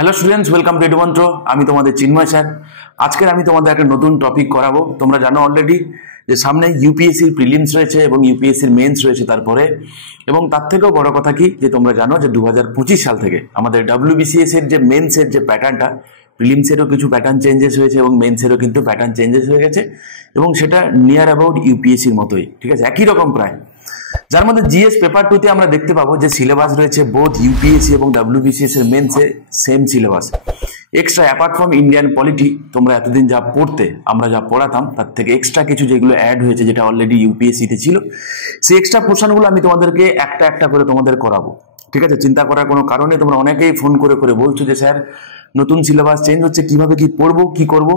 Hello students, welcome to Edumantra. আমি তোমাদের চিন্ময় sir. আজকের আমি তোমাদের একটা নতুন টপিক করাবো। তোমরা জানো অলরেডি যে সামনে ইউপিএসসির প্রিলিমস রয়েছে এবং ইউপিএসসির মেন্স রয়েছে তারপরে, এবং তার থেকেও বড় কথা কি যে তোমরা জানো যে 2025 সাল থেকে আমাদের ডব্লিউবিসিএস এর যে মেন্সের যে প্যাটার্নটা, প্রিলিমসেরও কিছু প্যাটার্ন চেঞ্জেস হয়েছে এবং মেন্সেরও কিন্তু প্যাটার্ন চেঞ্জেস হয়ে গেছে, এবং সেটা নিয়ার অ্যাবাউট ইউপিএসসির মতোই, ঠিক আছে, একই রকম প্রায়। যার মধ্যে জিএস পেপার টুতে আমরা দেখতে পাবো যে সিলেবাস রয়েছে বোথ ইউপিএসসি এবং ডব্লিউবিসিএস এর মেন্সে same syllabus. Extra apart from Indian polity, তোমরা এতদিন যা পড়তে আমরা যা পড়াতাম তার থেকে এক্সট্রা কিছু যেগুলো অ্যাড হয়েছে, যেটা অলরেডি ইউপিএসসিতে ছিল, সেই এক্সট্রা পোর্শনগুলো আমি তোমাদেরকে একটা একটা করে তোমাদের করাবো, ঠিক আছে। চিন্তা করার কোনো কারণে তোমরা অনেকেই ফোন করে করে বলছো যে স্যার নতুন সিলেবাস চেঞ্জ হচ্ছে, কিভাবে কি পড়বো, কি করব,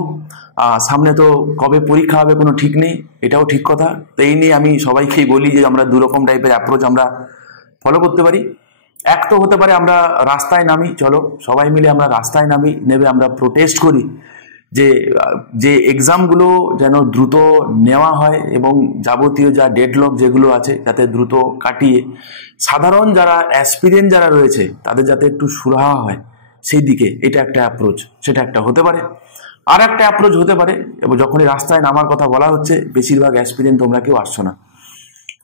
সামনে তো কবে পরীক্ষা হবে কোনো ঠিক নেই। এটাও ঠিক কথা। তো এই নিয়ে আমি সবাইকেই বলি যে আমরা দুরকম টাইপের অ্যাপ্রোচ আমরা ফলো করতে পারি। এক তো হতে পারে আমরা রাস্তায় নামি, চলো সবাই মিলে আমরা রাস্তায় নামি, নেবে আমরা প্রোটেস্ট করি যে যে এক্সামগুলো যেন দ্রুত নেওয়া হয় এবং যাবতীয় যা ডেডলক যেগুলো আছে যাতে দ্রুত কাটিয়ে সাধারণ যারা অ্যাসপিরেন্ট যারা রয়েছে তাদের যাতে একটু সুরাহা হয় সেই দিকে, এটা একটা অ্যাপ্রোচ। সেটা একটা হতে পারে। আর একটা অ্যাপ্রোচ হতে পারে, এবং যখনই রাস্তায় নামার কথা বলা হচ্ছে বেশিরভাগ অ্যাসপিরেন্ট তোমরা কেউ আসছো না,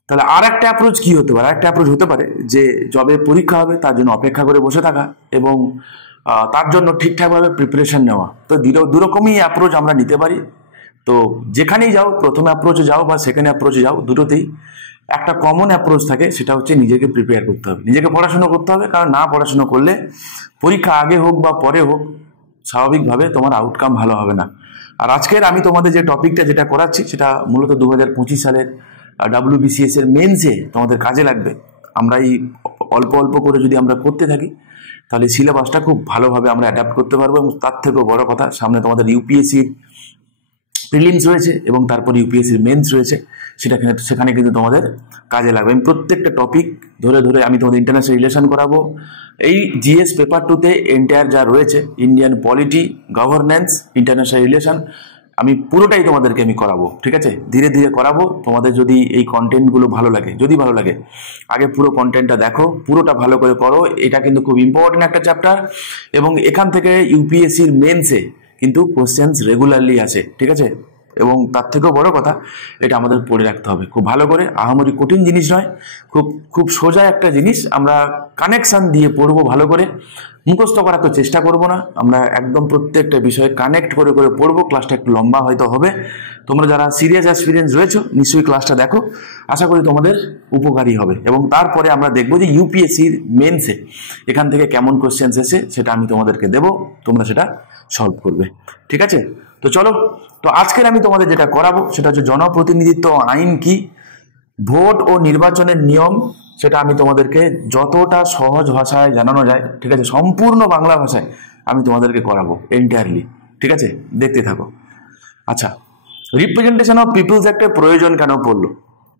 তাহলে আর একটা অ্যাপ্রোচ কি হতে পারে? একটা অ্যাপ্রোচ হতে পারে যে যবে পরীক্ষা হবে তার জন্য অপেক্ষা করে বসে থাকা এবং তার জন্য ঠিকঠাকভাবে প্রিপারেশন নেওয়া। তো দুরকমই অ্যাপ্রোচ আমরা নিতে পারি। তো যেখানেই যাও, প্রথম অ্যাপ্রোচে যাও বা সেকেন্ড অ্যাপ্রোচে যাও, দুটোতেই একটা কমন অ্যাপ্রোচ থাকে, সেটা হচ্ছে নিজেকে প্রিপেয়ার করতে হবে, নিজেকে পড়াশোনা করতে হবে। কারণ না পড়াশোনা করলে পরীক্ষা আগে হোক বা পরে হোক স্বাভাবিকভাবে তোমার আউটকাম ভালো হবে না। আর আজকের আমি তোমাদের যে টপিকটা যেটা করাচ্ছি সেটা মূলত 2025 সালের ডব্লিউবিসিএস এর মেন্সে তোমাদের কাজে লাগবে। আমরা এই অল্প অল্প করে যদি আমরা করতে থাকি তাহলে সিলেবাসটা খুব ভালোভাবে আমরা অ্যাডাপ্ট করতে পারবো। এবং তার থেকেও বড় কথা, সামনে তোমাদের ইউপিএসসির প্রিলিমস রয়েছে এবং তারপর ইউপিএসসির মেন্স রয়েছে, সেখানে কিন্তু তোমাদের কাজে লাগবে। আমি প্রত্যেকটা টপিক ধরে ধরে আমি তোমাদের ইন্টারন্যাশনাল রিলেশন করাবো। এই জিএস পেপার টুতে এন্টায়ার যা রয়েছে, Indian polity, governance, international relation, আমি পুরোটাই তোমাদেরকে আমি করাবো, ঠিক আছে। ধীরে ধীরে করাবো। তোমাদের যদি এই কন্টেন্টগুলো ভালো লাগে, যদি ভালো লাগে, আগে পুরো কন্টেন্টটা দেখো, পুরোটা ভালো করে করো। এটা কিন্তু খুব ইম্পর্টেন্ট একটা চ্যাপ্টার, এবং এখান থেকে ইউপিএসসির মেন্সে কিন্তু কোশ্চেন্স রেগুলারলি আসে, ঠিক আছে। এবং তার থেকেও বড় কথা, এটা আমাদের পড়ে রাখতে হবে খুব ভালো করে। আহামরি কঠিন জিনিস নয়, খুব খুব সোজা একটা জিনিস। আমরা কানেকশান দিয়ে পড়বো ভালো করে, মুখস্থ করার তো চেষ্টা করব না, আমরা একদম প্রত্যেকটা বিষয়ে কানেক্ট করে করে পড়বো। ক্লাসটা একটু লম্বা হয়তো হবে। তোমরা যারা সিরিয়াস এক্সপিরিয়েন্স রয়েছো নিশ্চয়ই ক্লাসটা দেখো, আশা করি তোমাদের উপকারী হবে। এবং তারপরে আমরা দেখবো যে ইউপিএসসির মেন্সে এখান থেকে কেমন কোশ্চেন্স এসে সেটা আমি তোমাদেরকে দেবো, তোমরা সেটা সলভ করবে, ঠিক আছে। তো চলো, তো আজকের আমি তোমাদের যেটা করাবো সেটা হচ্ছে জনপ্রতিনিধিত্ব আইন কি, ভোট ও নির্বাচনের নিয়ম, সেটা আমি তোমাদেরকে যতটা সহজ ভাষায় জানানো যায়, ঠিক আছে, সম্পূর্ণ বাংলা ভাষায় আমি তোমাদেরকে করাবো এন্টায়ারলি, ঠিক আছে। দেখতে থাকো। আচ্ছা, রিপ্রেজেন্টেশন অফ পিপলস অ্যাক্টের প্রয়োজন কেন পড়লো?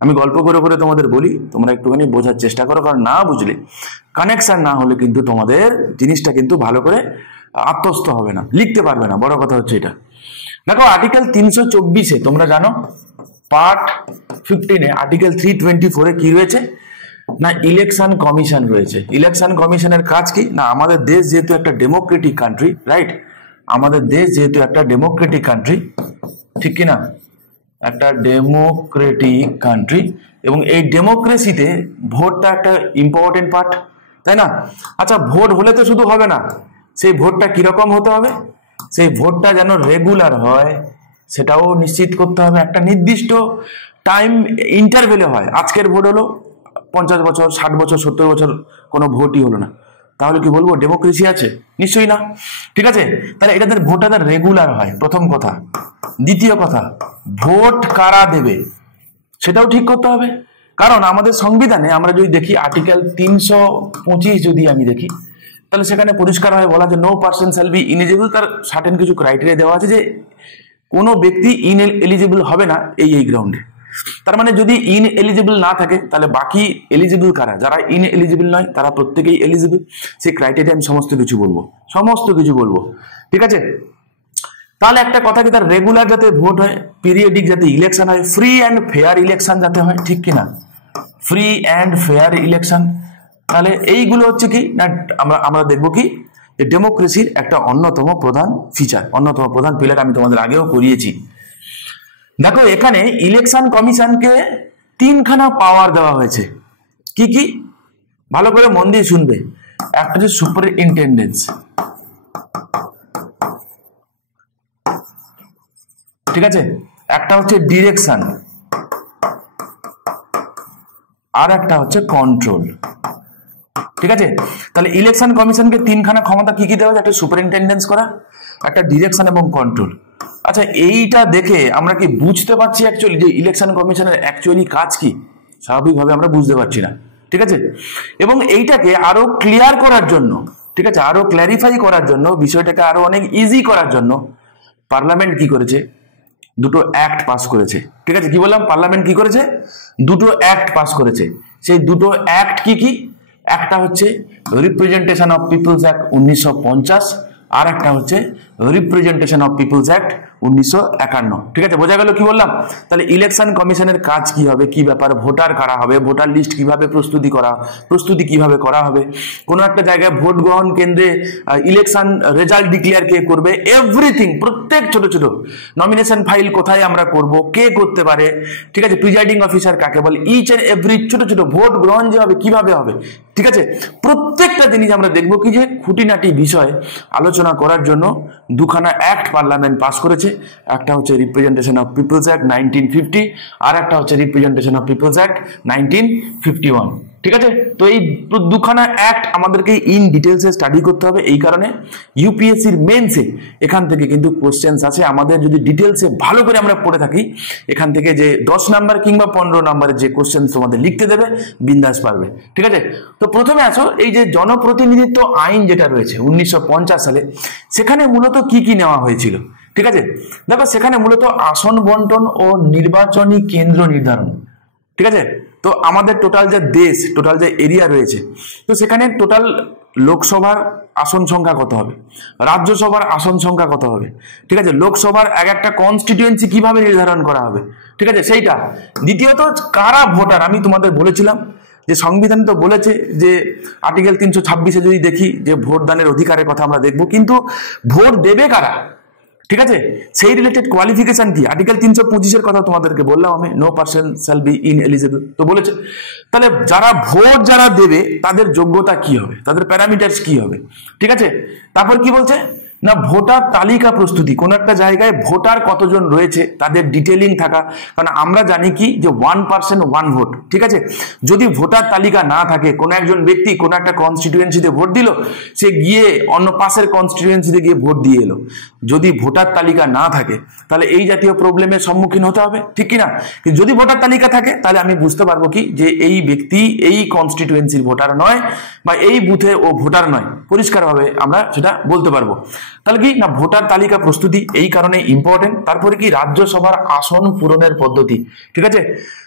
আমি গল্প করে করে তোমাদের বলি, তোমরা একটুখানি বোঝার চেষ্টা করো। কারণ না বুঝলে, কানেকশন না হলে কিন্তু তোমাদের জিনিসটা কিন্তু ভালো করে আত্মস্থ হবে না, লিখতে পারবে না। বড় কথা হচ্ছে এটা। দেখো, আর্টিকেল 324-এ তোমরা জানো, পার্ট 15-এ আর্টিকেল 324-এ কি রয়েছে না, ইলেকশন কমিশন রয়েছে। ইলেকশন কমিশনের কাজ কি না, আমাদের দেশ যেহেতু একটা ডেমোক্রেটিক কান্ট্রি, রাইট, আমাদের দেশ যেহেতু একটা ডেমোক্রেটিক কান্ট্রি, ঠিক কিনা, একটা ডেমোক্রেটিক কান্ট্রি, এবং এই ডেমোক্রেসিতে ভোটটা একটা ইম্পর্টেন্ট পার্ট, তাই না? আচ্ছা, ভোট হলে তো শুধু হবে না, সেই ভোটটা কিরকম হতে হবে, সেই ভোটটা যেন রেগুলার হয় সেটাও নিশ্চিত করতে হবে। একটা নির্দিষ্ট টাইম ইন্টারভেলে হয়। আজকের ভোট হলো 50 বছর, 60 বছর, 70 বছর কোনো ভোটই হলো না, তাহলে কি বলবো ডেমোক্রেসি আছে? নিশ্চয়ই না, ঠিক আছে। তাহলে এটাদের ভোটটা রেগুলার হয়, প্রথম কথা। দ্বিতীয় কথা, ভোট কারা দেবে সেটাও ঠিক করতে হবে। কারণ আমাদের সংবিধানে আমরা যদি দেখি, আর্টিকেল 325 যদি আমি দেখি, তাহলে সেখানে পরিষ্কার হয়ে বলা যে no person shall be ineligible. তার সার্টেন কিছু ক্রাইটেরিয়া দেওয়া আছে যে কোনো ব্যক্তি ইনএলিজিবল হবে না এই গ্রাউন্ডে। তার মানে যদি ইনএলিজিবল না থাকে তাহলে বাকি এলিজিবল কারা, যারা ইনএলিজিবল নয় তারা প্রত্যেকেই এলিজিবল। সেই ক্রাইটেরিয়া আমি সমস্ত কিছু বলবো, ঠিক আছে। তাহলে একটা কথা কি, তার রেগুলার যাতে ভোট হয়, পিরিয়ডিক যাতে ইলেকশন হয়, ফ্রি অ্যান্ড ফেয়ার ইলেকশন যাতে হয়, ঠিক কিনা, ফ্রি অ্যান্ড ফেয়ার ইলেকশন। তাহলে এইগুলো হচ্ছে কি না, আমরা দেখবো কি ডেমোক্রেসির একটা অন্যতম প্রধান ফিচার, অন্যতম প্রধান পিলার, আমি তোমাদের আগেও করিয়েছি। দেখো এখানে ইলেকশন কমিশনকে তিনখানা পাওয়ার দেওয়া হয়েছে। কি কি? ভালো করে মন দিয়ে শুনবে। একটা হচ্ছে সুপারিনটেন্ডেন্স, ঠিক আছে, একটা হচ্ছে ডিরেকশন, আর একটা হচ্ছে কন্ট্রোল, ঠিক আছে। তাহলে ইলেকশন কমিশনকে তিনখানা ক্ষমতা কি কি দেওয়া হয়েছে? একটা সুপারিনটেন্ডেন্স করা, একটা ডিরেকশন এবং কন্ট্রোল। আচ্ছা, এইটা দেখে আমরা কি বুঝতে পারছি অ্যাকচুয়ালি যে ইলেকশন কমিশনের অ্যাকচুয়ালি কাজ কি? স্বাভাবিকভাবে আমরা বুঝতে পারছি না, ঠিক আছে। এবং এইটাকে আরো ক্লিয়ার করার জন্য, ঠিক আছে, আরো ক্ল্যারিফাই করার জন্য, বিষয়টাকে আরো অনেক ইজি করার জন্য পার্লামেন্ট কি করেছে? দুটো অ্যাক্ট পাস করেছে, ঠিক আছে। কি বললাম? পার্লামেন্ট কি করেছে? দুটো অ্যাক্ট পাস করেছে। সেই দুটো অ্যাক্ট কি কি? একটা হচ্ছে রিপ্রেজেন্টেশন অফ পিপলস অ্যাক্ট 1950, আর একটা হচ্ছে রিপ্রেজেন্টেশন অফ পিপলস অ্যাক্ট 1951, ঠিক আছে। বোঝা গেল কি বললাম? তাহলে ইলেকশন কমিশনের কাজ কি হবে, কি ব্যাপার, ভোটার কারা হবে, ভোটার লিস্ট কিভাবে প্রস্তুতি কিভাবে করা হবে, কোনো একটা জায়গায় ভোট গ্রহণ কেন্দ্রে ইলেকশন রেজাল্ট ডিক্লেয়ার কে করবে, এভরিথিং, প্রত্যেক ছোট ছোট নমিনেশন ফাইল কোথায় আমরা করব, কে করতে পারে, ঠিক আছে, প্রিজাইডিং অফিসার কাকে বলে, ইচ এন্ড এভরি ছোট ছোট ভোট গ্রহণ যে হবে কিভাবে হবে, ঠিক আছে, প্রত্যেকটা জিনিস আমরা দেখবো কি যে খুঁটিনাটি বিষয় আলোচনা করার জন্য দুখানা অ্যাক্ট পার্লামেন্ট পাস করেছে। একটা হচ্ছে রিপ্রেজেন্টেশন অফ পিপলস অ্যাক্ট 1950, আর একটা হচ্ছে রিপ্রেজেন্টেশন অফ পিপলস অ্যাক্ট 1951, ঠিক আছে। তো এই দুখানা অ্যাক্ট আমাদেরকে ইন ডিটেলসে স্টাডি করতে হবে। এই কারণে ইউপিএসসির মেন্সে এখান থেকে কিন্তু কোশ্চেন্স আছে। আমাদের যদি ডিটেলসে ভালো করে আমরা পড়ে থাকি, এখান থেকে যে 10 নাম্বার কিংবা 15 নাম্বারের যে কোশ্চেন তোমাদের লিখতে দেবে, বিন্দাস পারবে, ঠিক আছে। তো প্রথমে আসো, এই যে জনপ্রতিনিধিত্ব আইন যেটা রয়েছে 1950 সালে, সেখানে মূলত কি কি নেওয়া হয়েছিল, ঠিক আছে। দেখো সেখানে মূলত আসন বন্টন ও নির্বাচনী কেন্দ্র নির্ধারণ, ঠিক আছে। তো আমাদের টোটাল যে দেশ, টোটাল যে এরিয়া রয়েছে, তো সেখানে টোটাল লোকসভার আসন সংখ্যা কত হবে, রাজ্যসভার আসন সংখ্যা কত হবে, ঠিক আছে, লোকসভার এক একটা কনস্টিটিউয়েন্সি কিভাবে নির্ধারণ করা হবে, ঠিক আছে, সেইটা। দ্বিতীয়ত কারা ভোটার, আমি তোমাদের বলেছিলাম যে সংবিধান তো বলেছে যে আর্টিকেল 326-এ যদি দেখি যে ভোটদানের অধিকারের কথা আমরা দেখব, কিন্তু ভোট দেবে কারা, ঠিক আছে, সেই রিলেটেড কোয়ালিফিকেশন কি? আর্টিকেল 325-এর কথা তোমাদেরকে বললাম আমি, no person shall be ineligible, তো বলেছে। তাহলে যারা ভোট যারা দেবে তাদের যোগ্যতা কি হবে, তাদের প্যারামিটারস কি হবে, ঠিক আছে। তারপর কি বলছে না, ভোটার তালিকা প্রস্তুতি, কোন একটা জায়গায় ভোটার কতজন রয়েছে তাদের ডিটেইলিং থাকা। কারণ আমরা জানি কি যে 1% 1 ভোট, ঠিক আছে। যদি ভোটার তালিকা না থাকে, কোনো একজন ব্যক্তি কোনো একটা কনস্টিটিউয়েন্সিতে ভোট দিল, সে গিয়ে অন্য পাশের কনস্টিটিউয়েন্সিতে গিয়ে ভোট দিয়ে এলো, যদি ভোটার তালিকা না থাকে তাহলে এই জাতীয় প্রবলেমের সম্মুখীন হতে হবে, ঠিক কিনা। যদি ভোটার তালিকা থাকে তাহলে আমি বুঝতে পারবো কি যে এই ব্যক্তি এই কনস্টিটিউয়েন্সির ভোটার নয়, বা এই বুথে ও ভোটার নয়, পরিষ্কারভাবে আমরা সেটা বলতে পারবো। তাহলে কি না, ভোটার তালিকা প্রস্তুতি এই কারণে ইম্পর্টেন্ট। তারপরে কি, রাজ্যসভার আসন পূরণের পদ্ধতি, ঠিক আছে।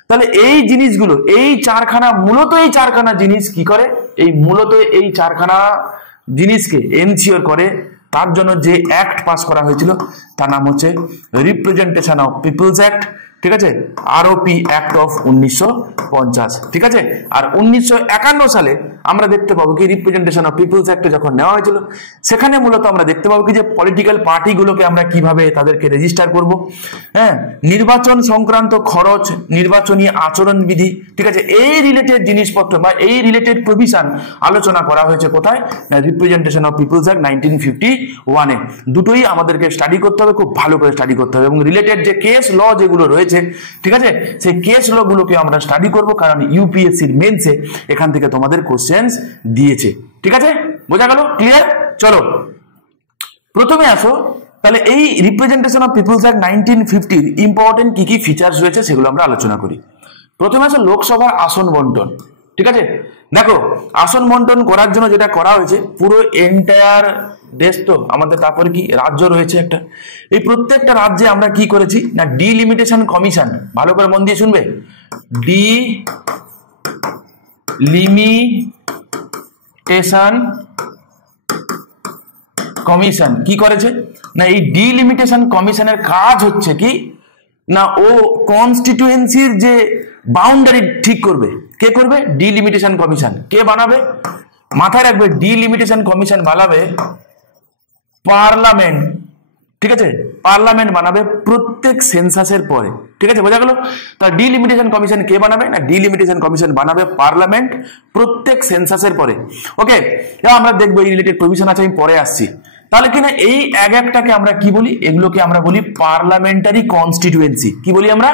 তাহলে এই জিনিসগুলো, এই চারখানা জিনিস কি করে, এই মূলত এই চারখানা জিনিসকে এনশিওর করে। তার জন্য যে অ্যাক্ট পাস করা হয়েছিল তার নাম হচ্ছে রিপ্রেজেন্টেশন অফ পিপলস অ্যাক্ট, ঠিক আছে, আরওপি অ্যাক্ট অফ 1950, ঠিক আছে। আর 1951 সালে আমরা দেখতে পাবো কি রিপ্রেজেন্টেশন অফ পিপলস অ্যাক্ট যখন নেওয়া হয়েছিল, সেখানে মূলত আমরা দেখতে পাবো কি যে পলিটিক্যাল পার্টিগুলোকে আমরা কিভাবে তাদেরকে রেজিস্টার করব, হ্যাঁ, নির্বাচন সংক্রান্ত খরচ, নির্বাচনী আচরণবিধি, ঠিক আছে, এই রিলেটেড জিনিসপত্র বা এই রিলেটেড প্রভিশন আলোচনা করা হয়েছে কোথায়, রিপ্রেজেন্টেশন অফ পিপলস অ্যাক্ট 1951-এ। দুটোই আমাদেরকে স্টাডি করতে হবে, খুব ভালো করে স্টাডি করতে হবে। এবং রিলেটেড যে কেস ল যেগুলো রয়েছে, ঠিক আছে, সেই কেস ল গুলোকে আমরা স্টাডি করব, কারণ ইউপিএসসির মেন্সে এখান থেকে তোমাদের কোশ্চেন্স দিয়েছে, ঠিক আছে। বোঝা গেল? ক্লিয়ার? চলো প্রথমে আসো, তাহলে এই রিপ্রেজেন্টেশন অফ পিপলস অ্যাক্ট 1950-র ইম্পর্টেন্ট কি কি ফিচার্স রয়েছে সেগুলো আমরা আলোচনা করি। প্রথমে আসো লোকসভার আসন বন্টন, ঠিক আছে। দেখো আসন বন্টন করার জন্য যেটা করা হয়েছে, পুরো এন্টায়ার দেশ তো আমাদের, তারপরে কি রাজ্য রয়েছে একটা, এই প্রত্যেকটা রাজ্যে আমরা কি করেছি না, ডিলিমিটেশন কমিশন, ভালো করে মন দিয়ে শুনবে, ডিলিমিটেশন কমিশন কি করেছে না, এই ডিলিমিটেশন কমিশনের কাজ হচ্ছে কি না, ও কনস্টিটিউয়েন্সির যে বাউন্ডারি ঠিক করবে। কে করবে? Delimitation commission. কে বানাবে? মাথায় রাখবে ডিলিমিটেশন কমিশন বানাবে পার্লামেন্ট, ঠিক আছে, পার্লামেন্ট বানাবে প্রত্যেক সেন্সাসের পরে, ঠিক আছে, বোঝা গেল। তা ডিলিমিটেশন কমিশন কে বানাবে না, ডিলিমিটেশন কমিশন বানাবে পার্লামেন্ট প্রত্যেক সেন্সাসের পরে। ওকে, আমরা দেখবো এই রিলেটেড প্রভিশন আছে, আমি পরে আসছি। তাহলে কিনা এই এক একটাকে আমরা কি বলি, এগুলোকে আমরা বলি পার্লামেন্টারি কনস্টিটিউয়েন্সি। কি বলি আমরা,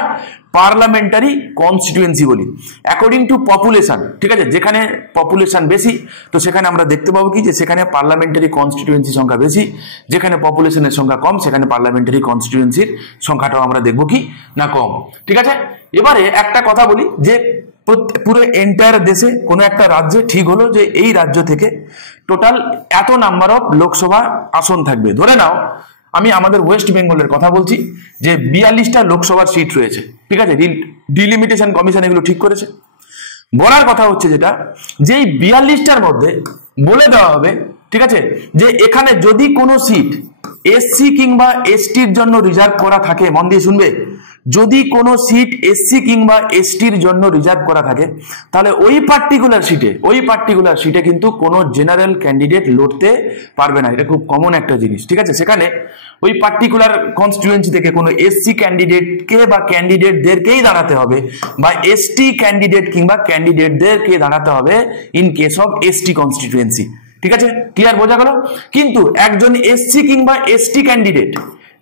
পার্লামেন্টারি কনস্টিটিউয়েন্সি বলি অ্যাকর্ডিং টু পপুলেশন, ঠিক আছে। যেখানে পপুলেশন বেশি তো সেখানে আমরা দেখতে পাবো কি যে সেখানে পার্লামেন্টারি কনস্টিটিউয়েন্সি সংখ্যা বেশি, যেখানে পপুলেশনের সংখ্যা কম সেখানে পার্লামেন্টারি কনস্টিটিউয়েন্সির সংখ্যাটাও আমরা দেখবো কি না কম, ঠিক আছে। এবারে একটা কথা বলি যে পুরো এন্টায়ার দেশে কোনো একটা রাজ্যে ঠিক হলো যে এই রাজ্য থেকে টোটাল এত নাম্বার অফ লোকসভা আসন থাকবে। ধরে নাও আমি আমাদের ওয়েস্ট বেঙ্গলের কথা বলছি যে 42টা লোকসভার সিট রয়েছে, ঠিক আছে, ডিলিমিটেশন কমিশন এগুলো ঠিক করেছে। বলার কথা হচ্ছে যেটা যে এই 42টার মধ্যে বলে দেওয়া হবে, ঠিক আছে, যে এখানে যদি কোনো সিট এসসি কিংবা এসটির জন্য রিজার্ভ করা থাকে, মন দিয়ে শুনবে, যদি কোনো সিট এসসি কিংবা এসটির জন্য রিজার্ভ করা থাকে তাহলে ওই পার্টিকুলার সিটে কিন্তু কোনো জেনারেল ক্যান্ডিডেট লড়তে পারবে না। এটা খুব কমন একটা জিনিস, ঠিক আছে। সেখানে ওই পার্টিকুলার কনস্টিটিউয়েন্সি থেকে কোনো এসসি ক্যান্ডিডেটকে বা ক্যান্ডিডেটদেরকেই দাঁড়াতে হবে, বা এসটি ক্যান্ডিডেট কিংবা ক্যান্ডিডেটদেরকে দাঁড়াতে হবে in case of ST constituency, ঠিক আছে, ক্লিয়ার, বোঝা গেল। কিন্তু একজন এসসি কিংবা এসটি ক্যান্ডিডেট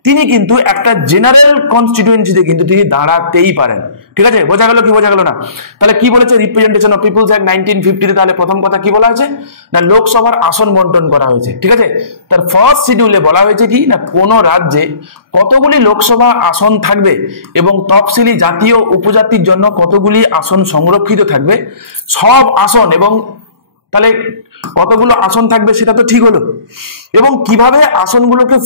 তিনি কিন্তু একটা জেনারেল কনস্টিটিউয়েন্সিতে কিন্তু তিনি দাঁড়াতেই পারেন, ঠিক আছে, বোঝা গেল কি বোঝা গেল না। তাহলে কি বলেছে রিপ্রেজেন্টেশন অফ পিপলস অ্যাক্ট 1950 তাহলে প্রথম কথা কি বলা হয়েছে না লোকসভার আসন বন্টন করা হয়েছে, ঠিক আছে। তার ফার্স্ট শিডিউলে বলা হয়েছে কি না কোন রাজ্যে কতগুলি লোকসভা আসন থাকবে এবং তফসিলি জাতীয় উপজাতির জন্য কতগুলি আসন সংরক্ষিত থাকবে, সব আসন এবং তাহলে কতগুলো আসন থাকবে সেটা তো ঠিক হলো, এবং কিভাবে আসনগুলোকে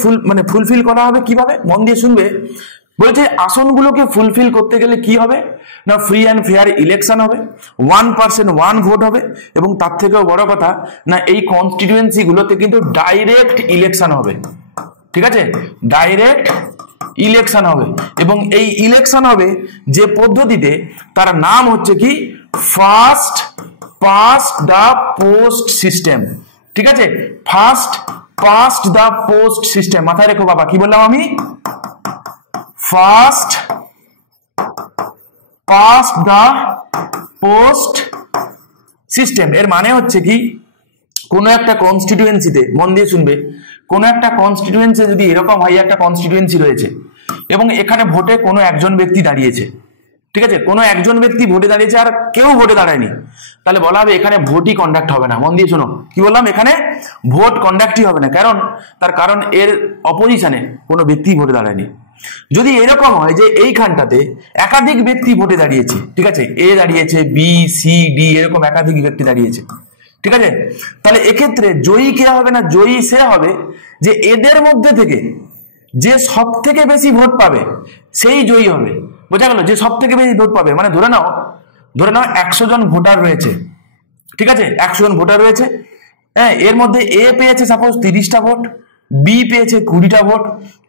ফুলফিল করা হবে, কিভাবে, মন দিয়ে শুনবে। বলেছে আসনগুলোকে ফুলফিল করতে গেলে কি হবে না ফ্রি অ্যান্ড ফেয়ার ইলেকশন হবে, 1% 1 ভোট হবে, এবং তার থেকেও বড় কথা না এই কনস্টিটিউয়েন্সি গুলোতে কিন্তু ডাইরেক্ট ইলেকশন হবে, ঠিক আছে, ডাইরেক্ট ইলেকশন হবে। এবং এই ইলেকশন হবে যে পদ্ধতিতে, তার নাম হচ্ছে কি first past the post system, ঠিক আছে, first past the post system. মাথায় রেখো বাবা, কি বললাম আমি, first past the post system. এর মানে হচ্ছে কি কোন একটা কনস্টিটিউয়েন্সিতে, মন দিয়ে শুনবে, কোন একটা কনস্টিটিউয়েন্সি যদি এরকম হয় একটা কনস্টিটিউয়েন্সি রয়েছে এবং এখানে ভোটে কোনো একজন ব্যক্তি দাঁড়িয়েছে, ঠিক আছে, কোনো একজন ব্যক্তি ভোটে দাঁড়িয়েছে আর কেউ ভোটে দাঁড়ায়নি, তাহলে বলা হবে এখানে ভোটই কন্ডাক্ট হবে না। মন দিয়ে শোনো কি বললাম, এখানে ভোট কন্ডাক্টই হবে না, তার কারণ এর অপোজিশনে কোনো ব্যক্তি ভোটে দাঁড়ায়নি। যদি এরকম হয় যে এইখানটাতে একাধিক ব্যক্তি ভোটে দাঁড়িয়েছে, ঠিক আছে, এ দাঁড়িয়েছে, বি সি ডি এরকম একাধিক ব্যক্তি দাঁড়িয়েছে, ঠিক আছে, তাহলে এক্ষেত্রে জয়ী কে হবে না জয়ী সে হবে যে এদের মধ্যে থেকে যে সব থেকে বেশি ভোট পাবে সেই জয়ী হবে, বোঝা গেল, যে সব থেকে বেশি ভোট পাবে। মানে ধরে নাও 100 জন ভোটার রয়েছে, ঠিক আছে, 100 জন ভোটার রয়েছে, হ্যাঁ, এর মধ্যে এ পেয়েছে সাপোজ 30টা ভোট, বি পেয়েছে 20টা ভোট,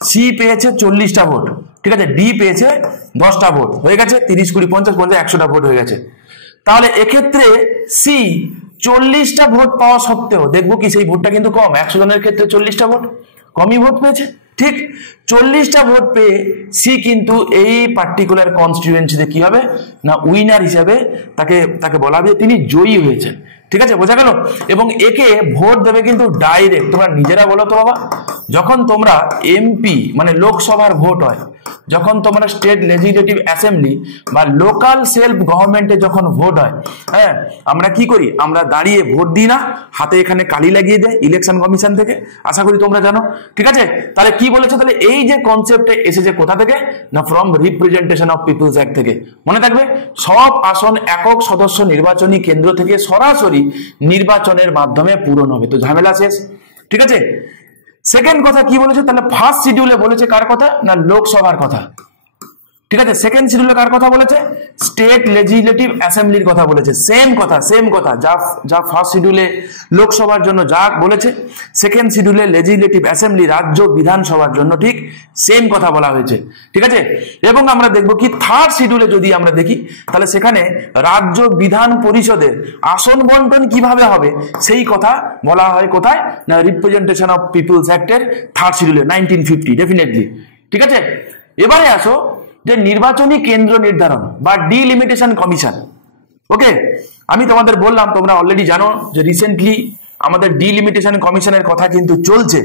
সি পেয়েছে 40টা ভোট, ঠিক আছে, ডি পেয়েছে 10টা ভোট, হয়ে গেছে 30 20 50 50 100টা ভোট হয়ে গেছে। তাহলে এক্ষেত্রে সি 40টা ভোট পাওয়া সত্ত্বেও দেখবো কি সেই ভোটটা কিন্তু কম, 100 জনের ক্ষেত্রে 40টা ভোট, কমই ভোট পেয়েছে, ঠিক, 40টা ভোট পেয়ে সি কিন্তু এই পার্টিকুলার কনস্টিটিউয়েন্সিতে কি হবে না উইনার হিসাবে তাকে বলা হবে তিনি জয়ী হয়েছেন, ঠিক আছে, বোঝা গেল। এবং একে ভোট দেবে কিন্তু ডাইরেক্ট, তোমরা নিজেরা বলো তো বাবা, যখন তোমরা এমপি মানে লোকসভার ভোট হয়, যখন তোমরা স্টেট লেজিসলেটিভ অ্যাসেম্বলি বা লোকাল সেলফ গভর্নমেন্টে যখন ভোট হয়, হ্যাঁ, আমরা কি করি, আমরা দাঁড়িয়ে ভোট দিই না, হাতে এখানে কালি লাগিয়ে দেয় ইলেকশন কমিশন থেকে, আশা করি তোমরা জানো, ঠিক আছে। তাহলে কি বলেছে, তাহলে এই যে কনসেপ্টে এসেছে কোথা থেকে না from representation of people's act থেকে, মনে থাকবে সব আসন একক সদস্য নির্বাচনী কেন্দ্র থেকে সরাসরি নির্বাচনের মাধ্যমে পূরণ হবে, তো ঝামেলা শেষ, ঠিক আছে। সেকেন্ড কথা কি বলেছে, তাহলে ফার্স্ট শিডিউলে বলেছে কার কথা না লোকসভার কথা, ঠিক আছে। সেকেন্ড শিডিউলে কার কথা বলেছে? স্টেট লেজিসলেটিভ অ্যাসেম্বলির কথা বলেছে। সেম কথা যা ফার্স্ট শিডিউলে লোকসভার জন্য যা বলেছে, সেকেন্ড শিডিউলে লেজিসলেটিভ অ্যাসেম্বলি রাজ্য বিধানসভার জন্য ঠিক সেম কথা বলা হয়েছে। ঠিক আছে। এবং আমরা দেখব কি থার্ড শিডিউলে যদি আমরা দেখি তাহলে সেখানে রাজ্য বিধান পরিষদের আসন বন্টন কিভাবে হবে সেই কথা বলা হয় কোথায়? না, রিপ্রেজেন্টেশন অফ পিপলস অ্যাক্টের থার্ড শিডিউলে 1950 ডেফিনেটলি। ঠিক আছে। এবারে আসো যে নির্বাচনী কেন্দ্র নির্ধারণ বা ডিলিমিটেশন কমিশন। ওকে, আমি তোমাদের বললাম, তোমরা অলরেডি জানো যে রিসেন্টলি আমাদের ডিলিমিটেশন কমিশনের কথা কিন্তু চলছে,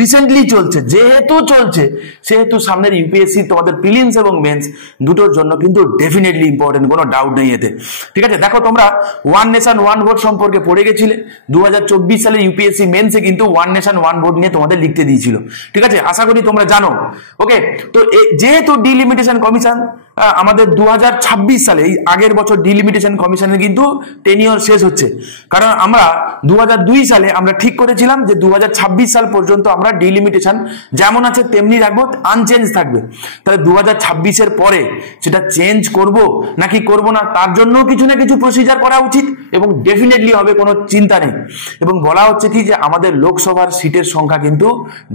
রিসেন্টলি চলছে। যেহেতু চলছে সেহেতু সামনের ইউপিএসসি তোমাদের প্রিলিমস এবং মেন্স দুটোর জন্য কিন্তু ডেফিনেটলি ইম্পর্টেন্ট, কোনো ডাউট নেই এতে। ঠিক আছে। দেখো তোমরা ওয়ান নেশন ওয়ান ভোট সম্পর্কে পড়ে গেছিলে। 2024 সালে ইউপিএসসি মেন্সে কিন্তু ওয়ান নেশন ওয়ান ভোট নিয়ে তোমাদের লিখতে দিয়েছিল। ঠিক আছে, আশা করি তোমরা জানো। ওকে, তো যেহেতু ডিলিমিটেশন কমিশন আমাদের 2026 সালে, এই আগের বছর ডিলিমিটেশন কমিশনের কিন্তু টেনিওর শেষ হচ্ছে। কারণ আমরা 2002 সালে আমরা ঠিক করেছিলাম যে 2026 সাল পর্যন্ত আমরা ডিলিমিটেশন যেমন আছে তেমনি রাখবো, আনচেঞ্জ থাকবে। তাহলে 2026-এর পরে সেটা চেঞ্জ করব নাকি করব না, তার জন্য কিছু না কিছু প্রসিজার করা উচিত এবং ডেফিনেটলি হবে, কোনো চিন্তা নেই। এবং বলা হচ্ছে কি যে আমাদের লোকসভার সিটের সংখ্যা কিন্তু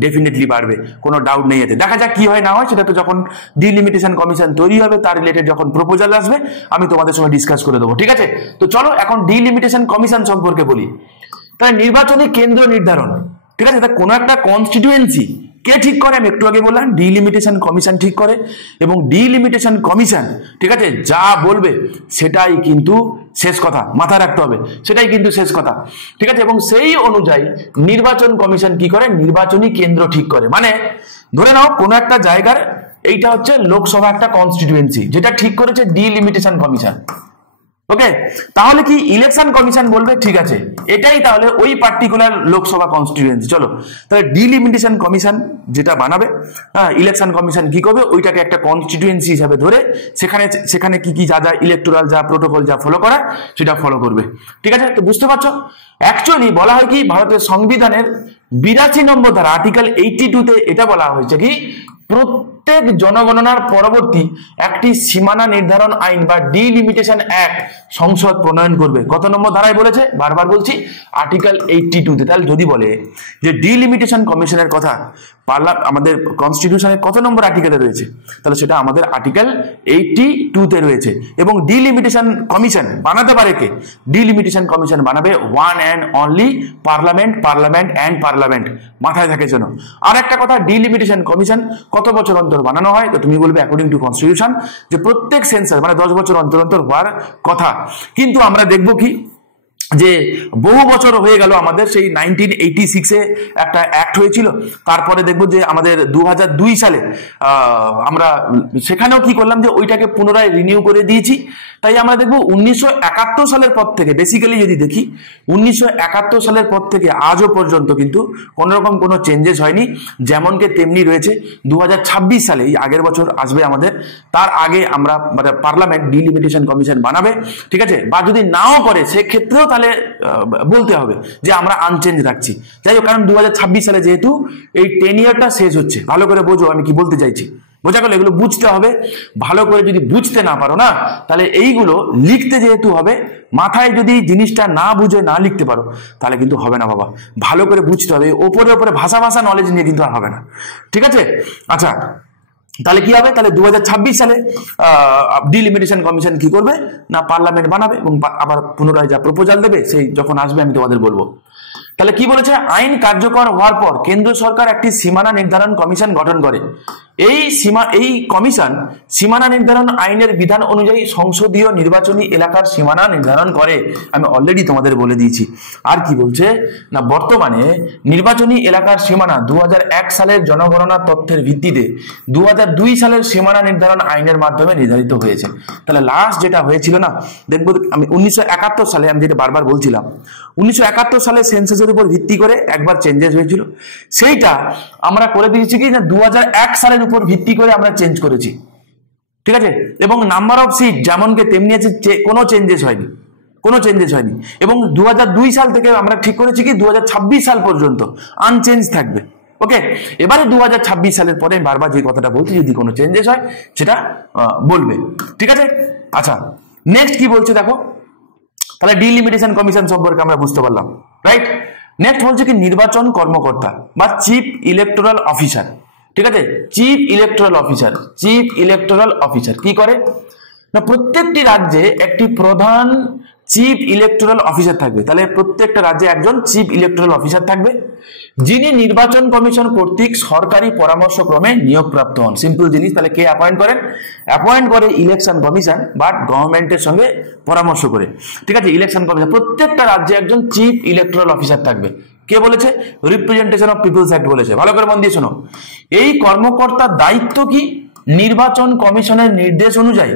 ডেফিনেটলি বাড়বে, কোনো ডাউট নেই এতে। দেখা যাক কি হয় না হয়, সেটা তো যখন ডিলিমিটেশন কমিশন তৈরি হবে তার রিলেটেড যখন প্রপোজাল আসবে আমি তোমাদের সঙ্গে ডিসকাস করে দেবো। ঠিক আছে। তো চলো এখন ডিলিমিটেশন কমিশন সম্পর্কে বলি। তাহলে নির্বাচনী কেন্দ্র নির্ধারণ, ঠিক আছে, তা কোনো একটা কনস্টিটিউয়েন্সি কে ঠিক করে? আমি একটু আগে বললাম ডিলিমিটেশন কমিশন ঠিক করে। এবং ডিলিমিটেশন কমিশন, ঠিক আছে, যা বলবে সেটাই কিন্তু শেষ কথা, মাথায় রাখতে হবে, সেটাই কিন্তু শেষ কথা। ঠিক আছে। এবং সেই অনুযায়ী নির্বাচন কমিশন কি করে? নির্বাচনী কেন্দ্র ঠিক করে। মানে ধরে নাও কোনো একটা জায়গার, এইটা হচ্ছে লোকসভা একটা কনস্টিটিউয়েন্সি, যেটা ঠিক করেছে ডিলিমিটেশন কমিশন। ওকে, তাহলে কি ইলেকশন কমিশন বলবে ঠিক আছে এটাই তাহলে ওই পার্টিকুলার লোকসভা কনস্টিটিউয়েন্সি। চলো তাহলে ডিলিমিটেশন কমিশন যেটা বানাবে, ইলেকশন কমিশন কি করবে? ওইটাকে একটা কনস্টিটিউয়েন্সি হিসাবে ধরে সেখানে কি যা ইলেকটোরাল যা প্রোটোকল যা ফলো করা সেটা ফলো করবে। ঠিক আছে। তো বুঝতে পারছো, অ্যাকচুয়ালি বলা হয় কি ভারতের সংবিধানের 82 নম্বর ধারা আর্টিকেল 82-তে এটা বলা হয়েছে কি প্রত্যেক জনগণনার পরবর্তী একটি সীমানা নির্ধারণ আইন বা ডিলিমিটেশন অ্যাক্ট সংসদ প্রণয়ন করবে। কত নম্বর ধারায় বলেছে? বারবার বলছি, আর্টিকেল 82-তে। তাহলে যদি বলে যে ডিলিমিটেশন কমিশনের কথা আমাদের কনস্টিটিউশনের কত নম্বর আর্টিকেলে রয়েছে, তাহলে সেটা আমাদের আর্টিকেল 82-তে রয়েছে। এবং ডিলিমিটেশন কমিশন বানাতে পারে কে? ডিলিমিটেশন কমিশন বানাবে ওয়ান অ্যান্ড অনলি পার্লামেন্ট। মাথায় থাকে যেন। আর একটা কথা, ডিলিমিটেশন কমিশন কত বছর অন্তর বানানো হয়? তো তুমি বলবে অ্যাকর্ডিং টু কনস্টিটিউশন যে প্রত্যেক সেন্সাস মানে 10 বছর অন্তর হওয়ার কথা। কিন্তু আমরা দেখব কি যে বহু বছর হয়ে গেল, আমাদের সেই 1986-এ একটা অ্যাক্ট হয়েছিল। তারপরে দেখবো যে আমাদের 2002 সালে আমরা সেখানেও কি করলাম যে ওইটাকে পুনরায় রিনিউ করে দিয়েছি। তাই আমরা দেখবো 1971 সালের পর থেকে, বেসিক্যালি যদি দেখি 1971 সালের পর থেকে আজও পর্যন্ত কিন্তু কোনোরকম কোনো চেঞ্জেস হয়নি, যেমনকে তেমনি রয়েছে। 2026 সালে, এই আগের বছর আসবে আমাদের, তার আগে আমরা মানে পার্লামেন্ট ডিলিমিটেশন কমিশন বানাবে। ঠিক আছে। বা যদি নাও করে সেক্ষেত্রেও তাহলে বলতে হবে যে আমরা আনচেঞ্জ রাখছি। যাই হোক, কারণ 2026 সালে যেহেতু এই টেনিয়ারটা শেষ হচ্ছে। ভালো করে বোঝো আমি কি বলতে চাইছি, বোঝা গেল? এগুলো বুঝতে হবে ভালো করে। যদি বুঝতে না পারো না, তাহলে এইগুলো লিখতে যেহেতু হবে, মাথায় যদি জিনিসটা না বুঝে না লিখতে পারো তাহলে কিন্তু হবে না বাবা। ভালো করে বুঝতে হবে, ওপরে ভাষা নলেজ নিয়ে কিন্তু আর হবে না। ঠিক আছে। আচ্ছা, তাহলে কি হবে? তাহলে 2026 সালে ডিলিমিটেশন কমিশন কি করবে না পার্লামেন্ট বানাবে এবং আবার পুনরায় যা প্রপোজাল দেবে সেই যখন আসবে আমি তোমাদের বলবো। তাহলে কি বলেছে? আইন কার্যকর হওয়ার পর কেন্দ্র সরকার একটি সীমানা নির্ধারণ কমিশন গঠন করে। এই কমিশন সীমানা নির্ধারণ আইনের বিধান অনুযায়ী সংসদীয় নির্বাচনী এলাকার সীমানা নির্ধারণ করে। আমি অলরেডি তোমাদের বলে দিয়েছি। আর কি বলছে না, বর্তমানে নির্বাচনী এলাকার সীমানা 2001 সালের জনগণনা তথ্যের ভিত্তিতে 2002 সালের সীমানা নির্ধারণ আইনের মাধ্যমে নির্ধারিত হয়েছে। তাহলে লাস্ট যেটা হয়েছিল না, দেখবো আমি 1971 সালে, আমি যেটা বারবার বলছিলাম, 1971 সালে সেন্সাসের উপর ভিত্তি করে একবার চেঞ্জেস হয়েছিল। সেইটা আমরা করে দিয়েছি কি না 2001 সালের উপর ভিত্তি করে আমরা চেঞ্জ করেছি। ঠিক আছে। এবং নাম্বার অফ সিট যেমনকে তেমনি আছে, কোনো চেঞ্জেস হয়নি। এবং 2002 সাল থেকে আমরা ঠিক করেছি কি 2026 সাল পর্যন্ত আনচেঞ্জ থাকবে। ওকে, এবারে 2026 সালের পরে আমি বারবার যে কথাটা বলছি, যদি কোনো চেঞ্জেস হয় সেটা বলবে, ঠিক আছে। আচ্ছা, নেক্সট কি বলছে দেখো, তাহলে ডিলিমিটেশন কমিশন সম্পর্কে আমরা বুঝতে পারলাম, রাইট। নেক্সট বলছে কি নির্বাচন কর্মকর্তা বা চিফ ইলেকটোরাল অফিসার, ঠিক আছে। Chief electoral officer, chief electoral officer কি করে না, প্রত্যেকটি রাজ্যে একটি প্রধান চিফ ইলেকটোরাল অফিসার থাকবে। তাহলে প্রত্যেকটা রাজ্যে একজন চিফ ইলেকটোরাল অফিসার থাকবে, যিনি নির্বাচন কমিশন কর্তৃক সরকারি পরামর্শক্রমে নিয়োগপ্রাপ্ত হন। সিম্পল জিনিস, তাহলে কে অ্যাপয়েন্ট করেন? অ্যাপয়েন্ট করে ইলেকশন কমিশন, বাট গভর্নমেন্টের সঙ্গে পরামর্শ করে, ঠিক আছে। ইলেকশন কমিশন, প্রত্যেকটা রাজ্যে একজন চিফ ইলেকটোরাল অফিসার থাকবে। কে বলেছে? রিপ্রেজেন্টেশন অফ পিপলস অ্যাক্ট বলেছে। ভালো করে মন দিয়ে শোনো। এই কর্মকর্তার দায়িত্ব কি? নির্বাচন কমিশনের নির্দেশ অনুযায়ী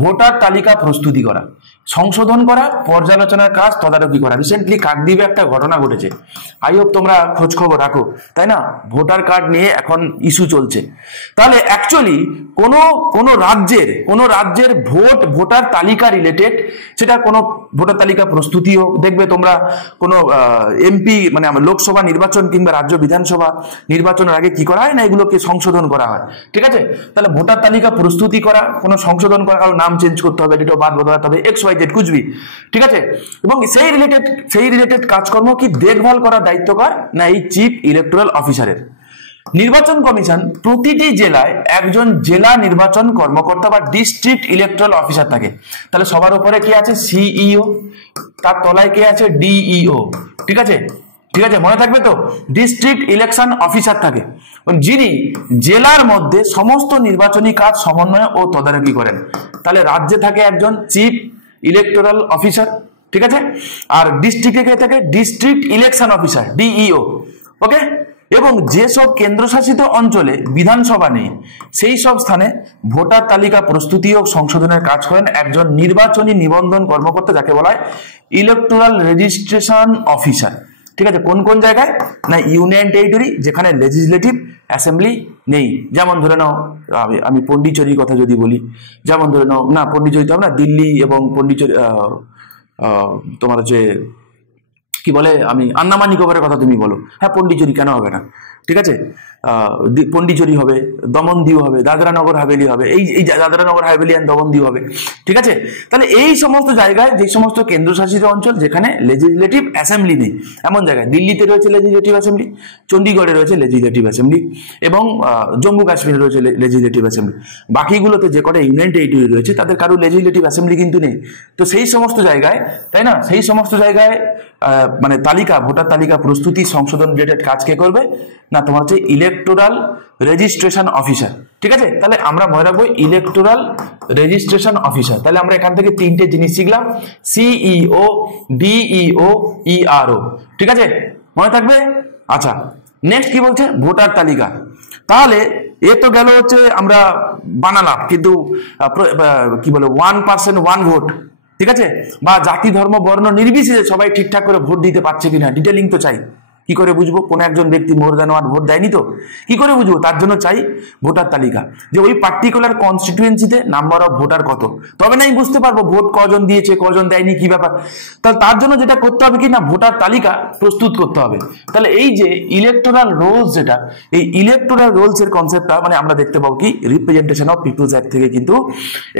ভোটার তালিকা প্রস্তুতি করা, সংশোধন করা, পর্যালোচনার কাজ তদারকি করা। রিসেন্টলি কাকদ্বীপে একটা ঘটনা ঘটেছে, আই হোপ তোমরা খোঁজ খবর রাখো, তাই না? ভোটার কার্ড নিয়ে এখন ইস্যু চলছে। তাহলে অ্যাকচুয়ালি কোনো রাজ্যের ভোটার তালিকা রিলেটেড, সেটা কোনো ভোটার তালিকা প্রস্তুতি হোক, দেখবে তোমরা কোনো এমপি মানে লোকসভা নির্বাচন কিংবা রাজ্য বিধানসভা নির্বাচনের আগে কি করা হয় না, এগুলোকে সংশোধন করা হয়, ঠিক আছে। তাহলে ভোটার তালিকা প্রস্তুতি করা, কোনো সংশোধন করা, কারো নাম চেঞ্জ করতে হবে, ডেট অফ বার্থ বদলাতে হবে, XYZ কুচবি, ঠিক আছে। এবং সেই রিলেটেড কাজকর্ম কি দেখভাল করার দায়িত্ব কার? না এই চিফ ইলেকটোরাল অফিসারের। নির্বাচন কমিশন প্রতিটি জেলায় একজন জেলা নির্বাচন কর্মকর্তা বা ডিস্ট্রিক্ট ইলেকটোরাল অফিসার থাকে। তাহলে সবার উপরে কি আছে? সিইও, তার তলায় কে আছে? ডিইও, ঠিক আছে, ঠিক আছে, মনে থাকবে তো। ডিস্ট্রিক্ট ইলেকশন অফিসার থাকে, যিনি জেলার মধ্যে সমস্ত নির্বাচনী কাজ সমন্বয় ও তদারকি করেন। তাহলে রাজ্যে থাকে একজন চিফ ইলেকটোরাল অফিসার, ঠিক আছে। আর ডিস্ট্রিক্টে কে থাকে? ডিস্ট্রিক্ট ইলেকশন অফিসার, ডিইও, ওকে। এবং যেসব কেন্দ্রশাসিত অঞ্চলে বিধানসভা নেই, সেই সব স্থানে ভোটার তালিকা প্রস্তুতি ও সংশোধনের কাজ করেন একজন নির্বাচনী নিবন্ধন কর্মকর্তা, যাকে বলা হয় ইলেকটোরাল রেজিস্ট্রেশন অফিসার, ঠিক আছে। কোন কোন জায়গায়? না ইউনিয়ন টেরিটরি, যেখানে লেজিসলেটিভ অ্যাসেম্বলি নেই। যেমন ধরে নাও, আমি পন্ডিচেরির কথা যদি বলি, যেমন ধরে নাও, না পন্ডিচেরি তো না, দিল্লি এবং পন্ডিচেরি, তোমার হচ্ছে কি বলে, আমি আন্দামান নিকোবরের কথা তুমি বলো, হ্যাঁ পন্ডিচেরি কেন হবে না, ঠিক আছে। পন্ডিচেরি হবে, দমন দিউ হবে, দাদরা নগর হাভেলি হবে, এই দাদরা নগর হাভেলি অ্যান্ড দমন দিউ হবে, ঠিক আছে। তাহলে এই সমস্ত জায়গায়, যে সমস্ত কেন্দ্রশাসিত অঞ্চল যেখানে লেজিসলেটিভ অ্যাসেম্বলি নেই, এমন জায়গায় দিল্লিতে রয়েছে লেজিসলেটিভ অ্যাসেম্বলি, চণ্ডীগড়ে রয়েছে লেজিসলেটিভ অ্যাসেম্বলি, এবং জম্মু কাশ্মীরে রয়েছে লেজিসলেটিভ অ্যাসেম্বলি। বাকিগুলোতে যে কটা ইউনিয়ন টেরিটরি রয়েছে তাদের কারো লেজিসলেটিভ অ্যাসেম্বলি কিন্তু নেই। তো সেই সমস্ত জায়গায়, তাই না, সেই সমস্ত জায়গায় মানে ভোটার তালিকা প্রস্তুতি সংশোধন রিলেটেড কাজ কে করবে? না তোমার হচ্ছে ইলেকটোরাল রেজিস্ট্রেশন অফিসার, ঠিক আছে। তাহলে আমরা মনে রাখবো ইলেকটোরাল রেজিস্ট্রেশন অফিসার। তাহলে আমরা এখান থেকে তিনটে জিনিস শিখলাম, সিইও, ডিইও, ইআরও, ঠিক আছে, মনে থাকবে। আচ্ছা, নেক্সট কি বলছে? ভোটার তালিকা। তাহলে এ তো গেল হচ্ছে আমরা বানালাম, কিন্তু কি বলে 1% 1 ভোট, ঠিক আছে, বা জাতি ধর্ম বর্ণ নির্বিশেষে সবাই ঠিকঠাক করে ভোট দিতে পারছে কিনা, ডিটেলিং তো চাই। কি করে বুঝবো কোন একজন ব্যক্তি মোর দ্যান ওয়ান ভোট দেয়নি? তো কি করে বুঝবো? তার জন্য চাই ভোটার তালিকা, যে ওই পার্টিকুলার কনস্টিটিউয়েন্সিতে নাম্বার অফ ভোটার কত, তবে না আমি বুঝতে পারবো ভোট কজন দিয়েছে কজন দেয়নি কি ব্যাপার। তাহলে তার জন্য যেটা করতে হবে কি না, ভোটার তালিকা প্রস্তুত করতে হবে। তাহলে এই যে ইলেকটোরাল রোলস, যেটা এই ইলেকটোরাল রোলস এর কনসেপ্টটা মানে আমরা দেখতে পাবো কি রিপ্রেজেন্টেশন অফ পিপলস অ্যাক্ট থেকে কিন্তু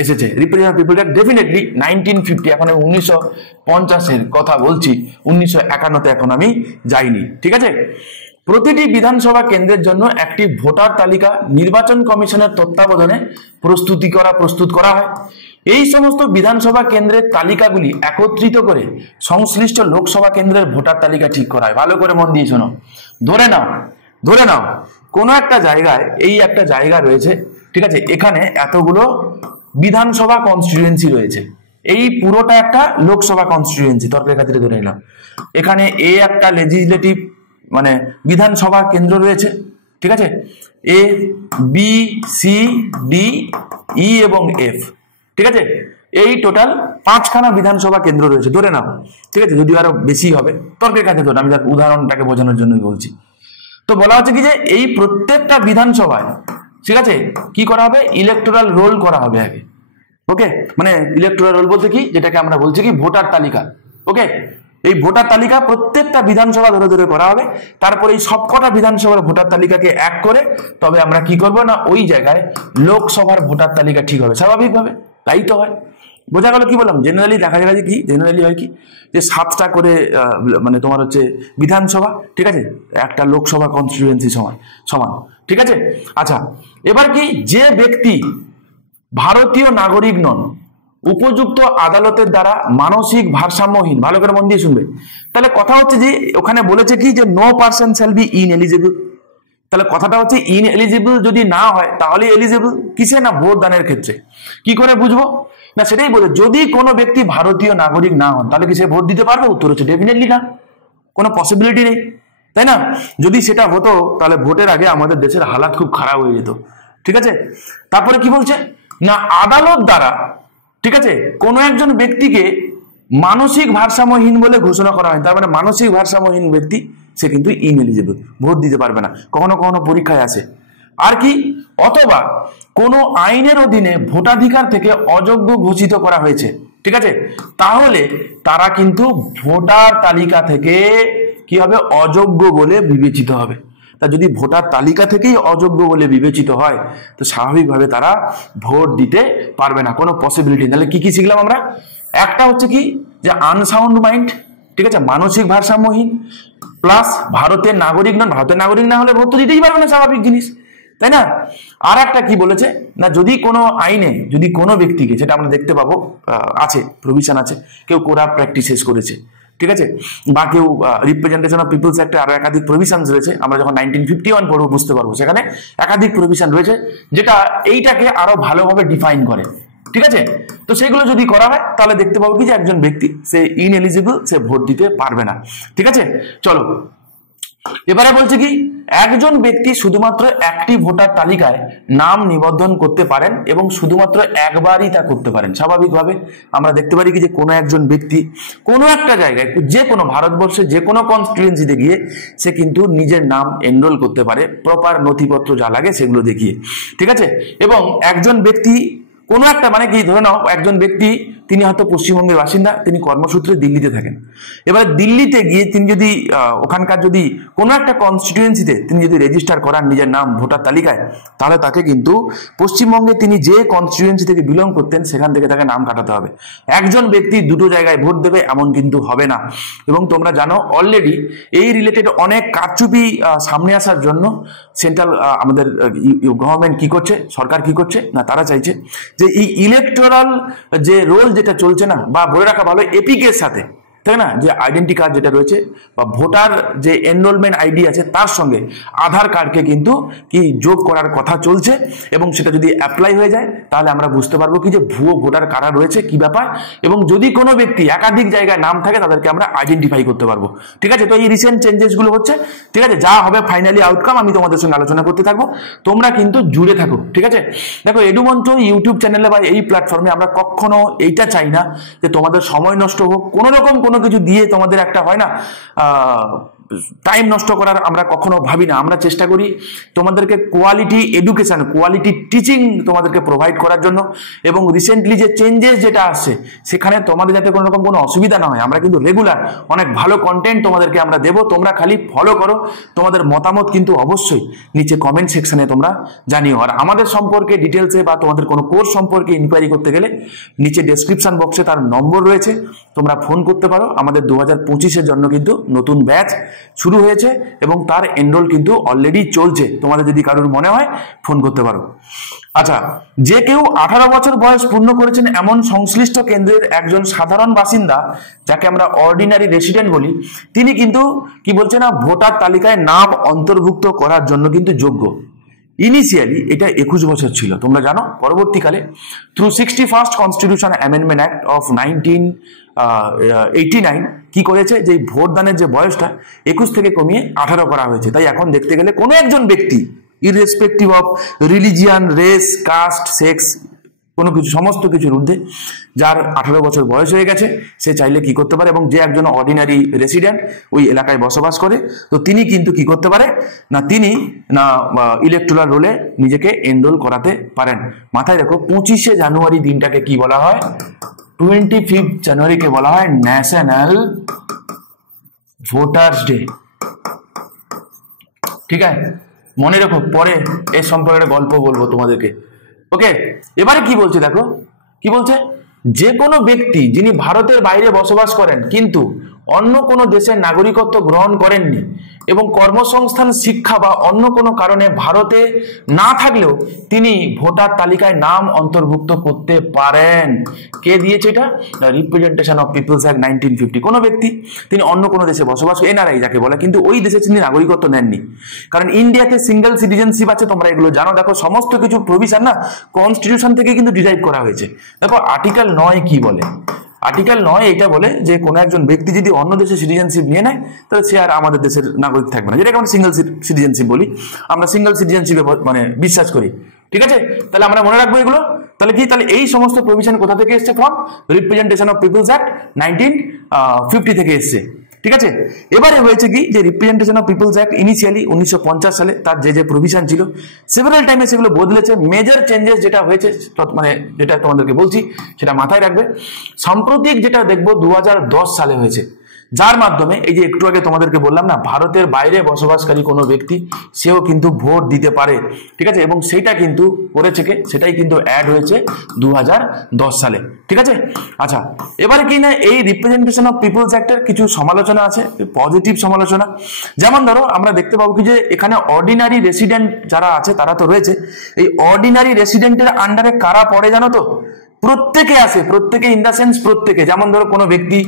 এসেছে। Representation of people's act definitely 1950, এখন 1950-এর কথা বলছি, 1951-তে এখন আমি যাইনি, ঠিক আছে। প্রতিটি বিধানসভা কেন্দ্রের জন্য একটি ভোটার তালিকা নির্বাচন কমিশনের তত্ত্বাবধানে প্রস্তুত করা হয়। এই সমস্ত বিধানসভা কেন্দ্রের তালিকাগুলি একত্রিত করে সংশ্লিষ্ট লোকসভা কেন্দ্রের ভোটার তালিকা ঠিক করা হয়। ভালো করে মন দিয়ে শোনো। ধরে নাও কোনো একটা জায়গায়, এই একটা জায়গা রয়েছে, ঠিক আছে, এখানে এতগুলো বিধানসভা কনস্টিটিউয়েন্সি রয়েছে, এই পুরোটা একটা লোকসভা কনস্টিটিউয়েন্সি, তর্কের খাতিরে ধরে নিলাম। এখানে এ একটা লেজিসলেটিভ মানে বিধানসভা কেন্দ্র রয়েছে, ঠিক আছে, এ, বি, সি, ডি, ই এবং এফ, ঠিক আছে। এই টোটাল 5খানা বিধানসভা কেন্দ্র রয়েছে ধরে নাও, ঠিক আছে, যদিও আরো বেশি হবে, তর্কের খাতিরে ধরে, আমি উদাহরণটাকে বোঝানোর জন্য বলছি। তো বলা হচ্ছে কি যে এই প্রত্যেকটা বিধানসভায়, ঠিক আছে, কি করা হবে? ইলেকটোরাল রোল করা হবে আগে, ওকে। মানে ইলেকটোরাল রোল বলতে কি, যেটাকে আমরা বলছি কি ভোটার তালিকা, ওকে। এই ভোটার তালিকা প্রত্যেকটা বিধানসভা ধরে ধরে করা হবে, তারপরে এই সবকটা বিধানসভার ভোটার তালিকাকে এক করে তবে আমরা কি করব না ওই জায়গায় লোকসভার ভোটার তালিকা ঠিক হবে স্বাভাবিকভাবে। তাই তো হয়, বোঝা গেল কি বললাম। জেনারেলি দেখা যায় যে কি জেনারেলি হয় কি যে 7টা করে মানে তোমার হচ্ছে বিধানসভা, ঠিক আছে, একটা লোকসভা কনস্টিটিউয়েন্সি সমান, ঠিক আছে। আচ্ছা, এবার কি যে ব্যক্তি ভারতীয় নাগরিক নন, উপযুক্ত আদালতের দ্বারা মানসিক ভারসাম্যহীন, ভালো করে মন দিয়ে শুনবে, তাহলে কথা হচ্ছে যে ওখানে বলেছে কি যে no person shall be ineligible. তাহলে কথাটা হচ্ছে ইনএলিজিবল যদি না হয় তাহলে এলিজিবল কিসে না ভোট দানের ক্ষেত্রে। কি করে বুঝবো না সেটাই বলে, যদি কোনো ব্যক্তি ভারতীয় নাগরিক না হন তাহলে কি সে ভোট দিতে পারবে? উত্তর হচ্ছে ডেফিনেটলি না, কোনো পসিবিলিটি নেই, তাই না? যদি সেটা হতো তাহলে ভোটের আগে আমাদের দেশের হালাত খুব খারাপ হয়ে যেত, ঠিক আছে। তারপরে কি বলছে না আদালত দ্বারা, ঠিক আছে, কোনো একজন ব্যক্তিকে মানসিক ভারসাম্যহীন বলে ঘোষণা করা হয়, তার মানে মানসিক ভারসাম্যহীন ব্যক্তি সে কিন্তু ইনএলিজিবল, ভোট দিতে পারবে না, কখনো কখনো পরীক্ষায় আসে। আর কি, অথবা কোনো আইনের অধীনে ভোটাধিকার থেকে অযোগ্য ঘোষিত করা হয়েছে, ঠিক আছে, তাহলে তারা কিন্তু ভোটার তালিকা থেকে কি হবে অযোগ্য বলে বিবেচিত হবে। তা যদি ভোটার তালিকা থেকেই অযোগ্য বলে বিবেচিত হয় তো স্বাভাবিকভাবে তারা ভোট দিতে পারবে না, কোনো পসিবিলিটি। তাহলে কি কি শিখলাম আমরা? একটা হচ্ছে কি যে আনসাউন্ড মাইন্ড, ঠিক আছে, মানসিক ভারসাম্যহীন, প্লাস ভারতের নাগরিক নন, ভারতের নাগরিক না হলে ভোট তো দিতেই পারবে না, স্বাভাবিক জিনিস, তাই না? আর একটা কি বলেছে না যদি কোনো আইনে যদি কোনো ব্যক্তিকে, সেটা আমরা দেখতে পাবো আছে প্রভিশন আছে, কেউ কোরাপ্ট প্র্যাকটিসেস করেছে, ঠিক আছে, বা কেউ রিপ্রেজেন্টেশন অফ পিপলস অ্যাক্টে আরো একাধিক প্রভিশন রয়েছে, আমরা যখন 1951 পড়বো বুঝতে পারবো সেখানে একাধিক প্রভিশন রয়েছে যেটা এইটাকে আরো ভালোভাবে ডিফাইন করে, ঠিক আছে। তো সেগুলো যদি করা হয় তাহলে দেখতে পাবো কি যে একজন ব্যক্তি সে ইনএলিজিবল, সে ভোট দিতে পারবে না, ঠিক আছে। চলো এবারে বলছে কি একজন ব্যক্তি শুধুমাত্র একটি ভোটার তালিকায় নাম নিবন্ধন করতে পারেন এবং শুধুমাত্র একবারই তা করতে পারেন। স্বাভাবিকভাবে আমরা দেখতে পারি কি যে কোনো একজন ব্যক্তি কোনো একটা জায়গায়, যে কোনো ভারতবর্ষে যে কোনো কনস্টিটিউয়েন্সিতে গিয়ে সে কিন্তু নিজের নাম এনরোল করতে পারে প্রপার নথিপত্র যা লাগে সেগুলো দেখিয়ে, ঠিক আছে। এবং একজন ব্যক্তি কোনো একটা মানে কি ধরে নাও একজন ব্যক্তি তিনি হয়তো পশ্চিমবঙ্গের বাসিন্দা, তিনি কর্মসূত্রে দিল্লিতে থাকেন। এবার দিল্লিতে গিয়ে তিনি যদি ওখানকার যদি কোনো একটা কনস্টিটিউয়েন্সিতে তিনি যদি রেজিস্টার করান নিজের নাম ভোটার তালিকায়, তাহলে তাকে কিন্তু পশ্চিমবঙ্গে তিনি যে কনস্টিটিউয়েন্সি থেকে বিলং করতেন সেখান থেকে তাকে নাম কাটাতে হবে। একজন ব্যক্তি দুটো জায়গায় ভোট দেবে এমন কিন্তু হবে না। এবং তোমরা জানো অলরেডি এই রিলেটেড অনেক কারচুপি সামনে আসার জন্য সেন্ট্রাল আমাদের গভর্নমেন্ট কি করছে, সরকার কি করছে না তারা চাইছে যে এই ইলেকটোরাল যে রোল যেটা চলছে না, বা বলে রাখা ভালো এপিকের সাথে, তাই না, যে আইডেন্টি কার্ড যেটা রয়েছে বা ভোটার যে এনরোলমেন্ট আইডি আছে তার সঙ্গে আধার কার্ডকে কিন্তু কি যোগ করার কথা চলছে। এবং সেটা যদি অ্যাপ্লাই হয়ে যায় তাহলে আমরা বুঝতে পারবো কি যে ভুয়ো ভোটার কারা রয়েছে, কি ব্যাপার। এবং যদি কোনো ব্যক্তি একাধিক জায়গায় নাম থাকে তাদেরকে আমরা আইডেন্টিফাই করতে পারবো, ঠিক আছে। তো এই রিসেন্ট চেঞ্জেস গুলো হচ্ছে, ঠিক আছে, যা হবে ফাইনালি আউটকাম আমি তোমাদের সঙ্গে আলোচনা করতে থাকবো, তোমরা কিন্তু জুড়ে থাকো, ঠিক আছে। দেখো এডুমন্ত্র ইউটিউব চ্যানেলে বা এই প্ল্যাটফর্মে আমরা কখনো এইটা চাই না যে তোমাদের সময় নষ্ট হোক, কোনো রকম কোনো কিছু দিয়ে তোমাদের একটা হয় না টাইম নষ্ট করার আমরা কখনো ভাবি না। আমরা চেষ্টা করি তোমাদেরকে কোয়ালিটি এডুকেশন, কোয়ালিটি টিচিং তোমাদেরকে প্রোভাইড করার জন্য। এবং রিসেন্টলি যে চেঞ্জেস যেটা আসছে সেখানে তোমাদের যাতে কোনো রকম কোনো অসুবিধা না হয়, আমরা কিন্তু রেগুলার অনেক ভালো কন্টেন্ট তোমাদেরকে আমরা দেবো, তোমরা খালি ফলো করো। তোমাদের মতামত কিন্তু অবশ্যই নিচে কমেন্ট সেকশনে তোমরা জানিও। আর আমাদের সম্পর্কে ডিটেলসে বা তোমাদের কোনো কোর্স সম্পর্কে ইনকোয়ারি করতে গেলে নিচে ডেসক্রিপশন বক্সে তার নম্বর রয়েছে, তোমরা ফোন করতে পারো। আমাদের 2025-এর জন্য কিন্তু নতুন ব্যাচ শুরু হয়েছে এবং তার এনরোল কিন্তু অলরেডি চলছে, তোমাদের যদি কারোর মনে হয় ফোন করতে পারো। আচ্ছা, যে কেউ 18 বছর বয়স পূর্ণ করেছেন এমন সংশ্লিষ্ট কেন্দ্রের একজন সাধারণ বাসিন্দা, যাকে আমরা অর্ডিনারি রেসিডেন্ট বলি, তিনি কিন্তু কি বলছে না ভোটার তালিকায় নাম অন্তর্ভুক্ত করার জন্য কিন্তু যোগ্য। ইনিশিয়ালি এটা 21 বছর ছিল, তোমরা জানো। পরবর্তীকালে through 61st constitution amendment act of 1989 কি করেছে যে ভোটদানের যে বয়সটা 21 থেকে কমিয়ে 18 করা হয়েছে। তাই এখন দেখতে গেলে কোনো একজন ব্যক্তি irrespective of religion, race, caste, sex, কোনো কিছু সমস্ত কিছুর ঊর্ধ্বে যার 18 বছর বয়স হয়ে গেছে সে চাইলে কি করতে পারে, এবং যে একজন অর্ডিনারি রেসিডেন্ট ওই এলাকায় বসবাস করে তো তিনি কিন্তু কি করতে পারে না তিনি না ইলেকটোরাল রোলে নিজেকে এনরোল করাতে পারেন। মাথায় রাখো 25শে জানুয়ারি দিনটাকে কি বলা হয়, 25 জানুয়ারিকে বলা হয় ন্যাশনাল ভোটার্স ডে। ঠিক আছে, মনে রাখো, পরে এর সম্পর্কে একটা গল্প বলবো তোমাদেরকে। ওকে, এবারে কি বলছে দেখো, কি বলছে, যে কোনো ব্যক্তি যিনি ভারতের বাইরে বসবাস করেন কিন্তু অন্য কোনো দেশের নাগরিকত্ব গ্রহণ করেননি এবং কর্মসংস্থান, শিক্ষা বা অন্য কোনো কারণে ভারতে না থাকলেও তিনি ভোটার তালিকায় নাম অন্তর্ভুক্ত করতে পারেন। কে দিয়েছে এটা? Representation of people's act 1950। কোনো ব্যক্তি তিনি অন্য কোনো দেশে বসবাস, এনআরআই যাকে বলে, কিন্তু ওই দেশে তিনি নাগরিকত্ব নেননি। কারণ ইন্ডিয়াতে সিঙ্গেল সিটিজেনশিপ আছে, তোমরা এগুলো জানো। দেখো, সমস্ত কিছু প্রভিশন না কনস্টিটিউশন থেকে কিন্তু ডিরাইভ করা হয়েছে। দেখো আর্টিকেল 9 কি বলে, আর্টিকেল 9 এটা বলে যে কোনো একজন ব্যক্তি যদি অন্য দেশে সিটিজেনশিপ নিয়ে নেয় তাহলে সে আর আমাদের দেশের নাগরিক থাকবে না, যেটাকে আমরা সিঙ্গেল সিটিজেনশিপ বলি। আমরা সিঙ্গেল সিটিজেনশিপে মানে বিশ্বাস করি। ঠিক আছে, তাহলে আমরা মনে রাখবো এগুলো। তাহলে কি, তাহলে এই সমস্ত প্রভিশন কোথা থেকে এসছে? From representation of people's act 1950 থেকে এসছে। ঠিক আছে, এবারে হয়েছে কি যে representation of people's act initially 1950 সালে তার যে প্রভিশন ছিল সেভারাল টাইমে সেগুলো বদলেছে। মেজর চেঞ্জেস যেটা হয়েছে, মানে যেটা তোমাদেরকে বলছি সেটা মাথায় রাখবে। সাম্প্রতিক যেটা দেখবো 2010 সালে হয়েছে, যার মাধ্যমে এই যে একটু আগে তোমাদেরকে বললাম না, ভারতের বাইরে বসবাসকারী কোনো ব্যক্তি সেও কিন্তু ভোট দিতে পারে। ঠিক আছে, এবং সেইটা কিন্তু করেছে কে, সেটাই কিন্তু অ্যাড হয়েছে 2010 সালে। ঠিক আছে, আচ্ছা, এবারে কি না, এই রিপ্রেজেন্টেশন অফ পিপলস অ্যাক্টের কিছু সমালোচনা আছে, পজিটিভ সমালোচনা। যেমন ধরো আমরা দেখতে পাবো কি যে এখানে অর্ডিনারি রেসিডেন্ট যারা আছে তারা তো রয়েছে, এই অর্ডিনারি রেসিডেন্টের আন্ডারে কারা পড়ে জানো তো? প্রত্যেকে আসে, প্রত্যেকে ইন দা সেন্স প্রত্যেকে। যেমন ধরো কোনো ব্যক্তি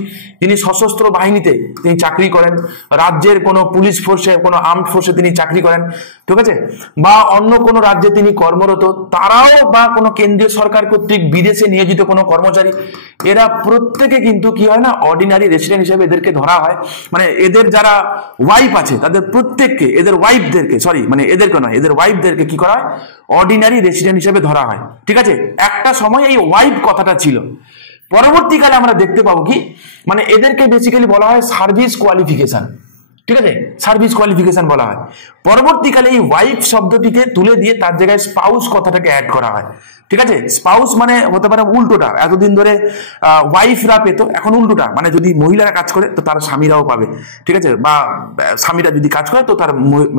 তিনি সশস্ত্র বাহিনীতে তিনি চাকরি করেন, রাজ্যের কোনো পুলিশ ফোর্সে, কোনো আর্মড ফোর্সে তিনি চাকরি করেন, ঠিক আছে, বা অন্য কোনো রাজ্যে তিনি কর্মরত, তারাও, বা কোনো কেন্দ্রীয় সরকার কর্তৃক বিদেশে নিয়োজিত কোনো কর্মচারী, এরা প্রত্যেকে কিন্তু কি হয় না, অর্ডিনারি রেসিডেন্ট হিসেবে এদেরকে ধরা হয়। মানে এদের যারা ওয়াইফ আছে তাদের প্রত্যেককে, এদের ওয়াইফদেরকে, সরি মানে এদেরকে নয়, এদের ওয়াইফদেরকে কি করা হয়, অর্ডিনারি রেসিডেন্ট হিসেবে ধরা হয়। ঠিক আছে, একটা সময় এই ওয়াইফ কথাটা ছিল। পরবর্তীকালে আমরা দেখতে পাবো কি, মানে এদেরকে বেসিক্যালি বলা হয় সার্ভিস কোয়ালিফিকেশন। ঠিক আছে, সার্ভিস কোয়ালিফিকেশন বলা হয়। পরবর্তীকালে এই ওয়াইফ শব্দটিকে তুলে দিয়ে তার জায়গায় স্পাউস কথাটাকে অ্যাড করা হয়। ঠিক আছে, স্পাউস মানে হতে পারে উল্টোটা, এতদিন ধরে ওয়াইফরা পেত, এখন উল্টোটা, মানে যদি মহিলারা কাজ করে তো তার স্বামীরাও পাবে। ঠিক আছে, বা স্বামীরা যদি কাজ করে তো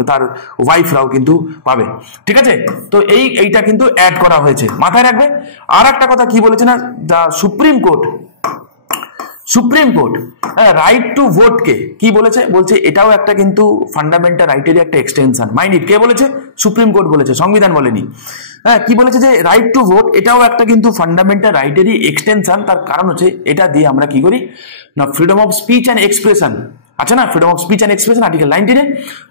তার ওয়াইফরাও কিন্তু পাবে। ঠিক আছে, তো এইটা কিন্তু অ্যাড করা হয়েছে, মাথায় রাখবে। আর একটা কথা কি বলেছে না, supreme court right to vote কে কি বলেছে, বলছে এটাও একটা কিন্তু ফান্ডামেন্টাল রাইটের একটা এক্সটেনশন। মাইন্ড ইট, কে বলেছে? সুপ্রিম কোর্ট বলেছে, সংবিধান বলেনি। হ্যাঁ, কি বলেছে যে রাইট টু ভোট এটাও একটা কিন্তু ফান্ডামেন্টাল রাইটেরই এক্সটেনশন। তার কারণ হচ্ছে এটা দিয়ে আমরা কি করি না, freedom of speech and expression আছে না, freedom of speech and expression article 19-এ।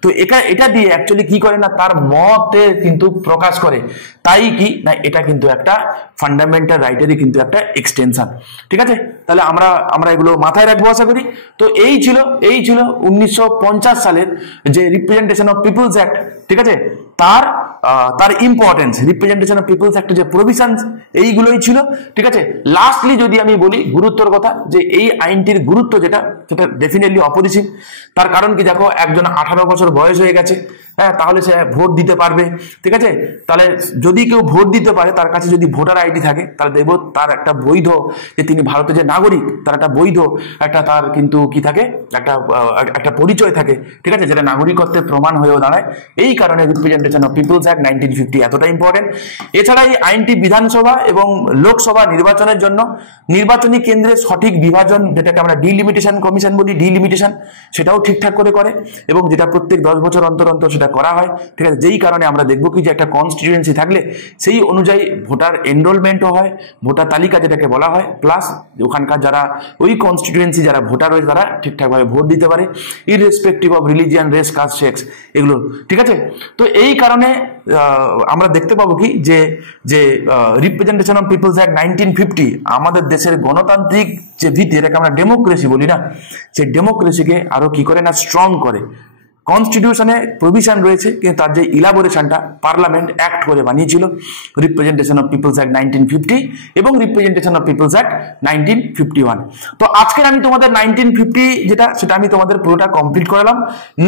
তো এটা দিয়ে অ্যাকচুয়ালি কি করে না, তার মতের কিন্তু প্রকাশ করে। তাই কি না, এটা কিন্তু একটা ফান্ডামেন্টাল রাইটেরই কিন্তু একটা এক্সটেনশন। ঠিক আছে, তাহলে আমরা এগুলো মাথায় রাখবো আশা করি। তো এই ছিল 1950 সালের যে রিপ্রেজেন্টেশন অফ পিপলস অ্যাক্ট। ঠিক আছে, তার ইম্পর্টেন্স, রিপ্রেজেন্টেশন অফ পিপলস অ্যাক্টের যে প্রভিশন এইগুলোই ছিল। ঠিক আছে, লাস্টলি যদি আমি বলি গুরুত্বর কথা, যে এই আইনটির গুরুত্ব সেটা ডেফিনেটলি অপরিসীম। তার কারণ কি, দেখো একজন 18 বছর বয়স হয়ে গেছে, হ্যাঁ, তাহলে সে ভোট দিতে পারবে। ঠিক আছে, তাহলে যদি কেউ ভোট দিতে পারে, তার কাছে যদি ভোটার আইডি থাকে, তাহলে দেখবো তার একটা বৈধ, যে তিনি ভারতের যে নাগরিক, তার একটা বৈধ একটা তার কিন্তু কি থাকে, একটা পরিচয় থাকে। ঠিক আছে, যেটা নাগরিকত্বের প্রমাণ হয়েও দাঁড়ায়। এই কারণে রিপ্রেজেন্টেশন অফ পিপলস অ্যাক্ট 1950 এতটা ইম্পর্টেন্ট। এছাড়া এই আইনটি বিধানসভা এবং লোকসভা নির্বাচনের জন্য নির্বাচনী কেন্দ্রের সঠিক বিভাজন, যেটাকে আমরা ডিলিমিটেশন কমিশন বলি, ডিলিমিটেশন, সেটাও ঠিকঠাক করে এবং যেটা প্রত্যেক 10 বছর অন্তর সেটা করা হয়। ঠিক আছে, যেই কারণে আমরা দেখবো কি যে একটা কনস্টিটিউয়েন্সি থাকলে সেই অনুযায়ী ভোটার এনরোলমেন্টও হয়, ভোটার তালিকা যেটাকে বলা হয়, প্লাস ওখানকার যারা ওই কনস্টিটিউয়েন্সি যারা ভোটার রয়েছে তারা ঠিকঠাকভাবে ভোট দিতে পারে, irrespective of religion, race, caste, sex এগুলো। ঠিক আছে, তো এই কারণে আমরা দেখতে পাবো কি যে রিপ্রেজেন্টেশন অফ পিপলস অ্যাক্ট 1950 আমাদের দেশের গণতান্ত্রিক যে ভিত্তি, এটাকে আমরা ডেমোক্রেসি বলি না, সেই ডেমোক্রেসিকে আরো কি করে না, স্ট্রং করে। কনস্টিটিউশনে প্রভিশন রয়েছে, কিন্তু তার যে ইলাবোরেশনটা পার্লামেন্ট অ্যাক্ট করে বানিয়েছিল, রিপ্রেজেন্টেশন অফ পিপলস অ্যাক্ট 1950 এবং রিপ্রেজেন্টেশন অফ পিপলস অ্যাক্ট 1951। তো আজকের আমি তোমাদের 1950 যেটা সেটা আমি তোমাদের পুরোটা কমপ্লিট করালাম।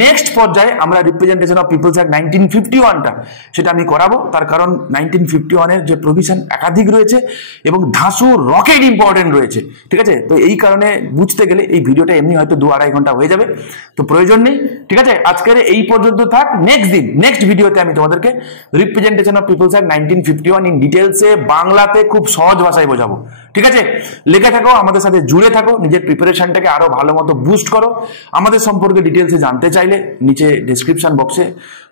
নেক্সট পর্যায়ে আমরা রিপ্রেজেন্টেশন অফ পিপলস অ্যাক্ট 1951টা সেটা আমি করাবো, তার কারণ 1951-এর যে প্রভিশন একাধিক রয়েছে এবং ধাসু রকেট ইম্পর্টেন্ট রয়েছে, ঠিক আছে। তো এই কারণে বুঝতে গেলে এই ভিডিওটা এমনি হয়তো 2-2.5 ঘন্টা হয়ে যাবে, তো প্রয়োজন নেই, ঠিক আছে। আজকের এই পর্যন্ত থাক। নেক্সট ভিডিওতে আমি তোমাদেরকে representation of people's act 1951 in ডিটেলসে বাংলাতে খুব সহজ ভাষায় বোঝাবো, ঠিক আছে। লেগে থাকো, আমাদের সাথে জুড়ে থাকো, নিজের প্রিপারেশনটাকে আরো ভালো মতো বুস্ট করো। আমাদের সম্পর্কে ডিটেলসে জানতে চাইলে নিচে ডেসক্রিপশন বক্সে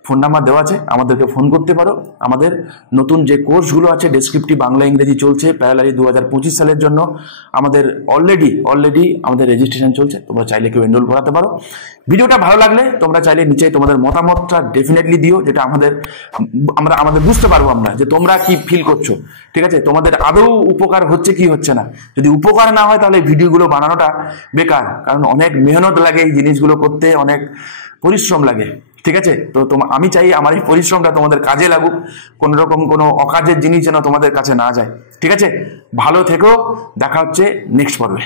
ফোন নাম্বার দেওয়া আছে, আমাদেরকে ফোন করতে পারো। আমাদের নতুন যে কোর্সগুলো আছে ডেসক্রিপটিভ বাংলা ইংরেজি চলছে প্যারালালি 2025 সালের জন্য, আমাদের অলরেডি আমাদের রেজিস্ট্রেশন চলছে, তোমরা চাইলে কেউ এনরোল করাতে পারো। ভিডিওটা ভালো লাগলে তোমরা চাইলে নিচে তোমাদের মতামতটা ডেফিনেটলি দিও, যেটা আমাদের বুঝতে পারবো আমরা যে তোমরা কি ফিল করছো, ঠিক আছে। তোমাদের আদৌ উপকার হচ্ছে কি হচ্ছে না। যদি উপকার না হয় তাহলে ভিডিওগুলো বানানোটা বেকার, কারণ অনেক মেহনত লাগে এই জিনিসগুলো করতে, অনেক পরিশ্রম লাগে, ঠিক আছে। তো আমি চাই আমার এই পরিশ্রমটা তোমাদের কাজে লাগুক, কোন রকম কোনো অকাজের জিনিস যেন তোমাদের কাছে না যায়, ঠিক আছে। ভালো থেকো, দেখা হচ্ছে নেক্সট পর্বে।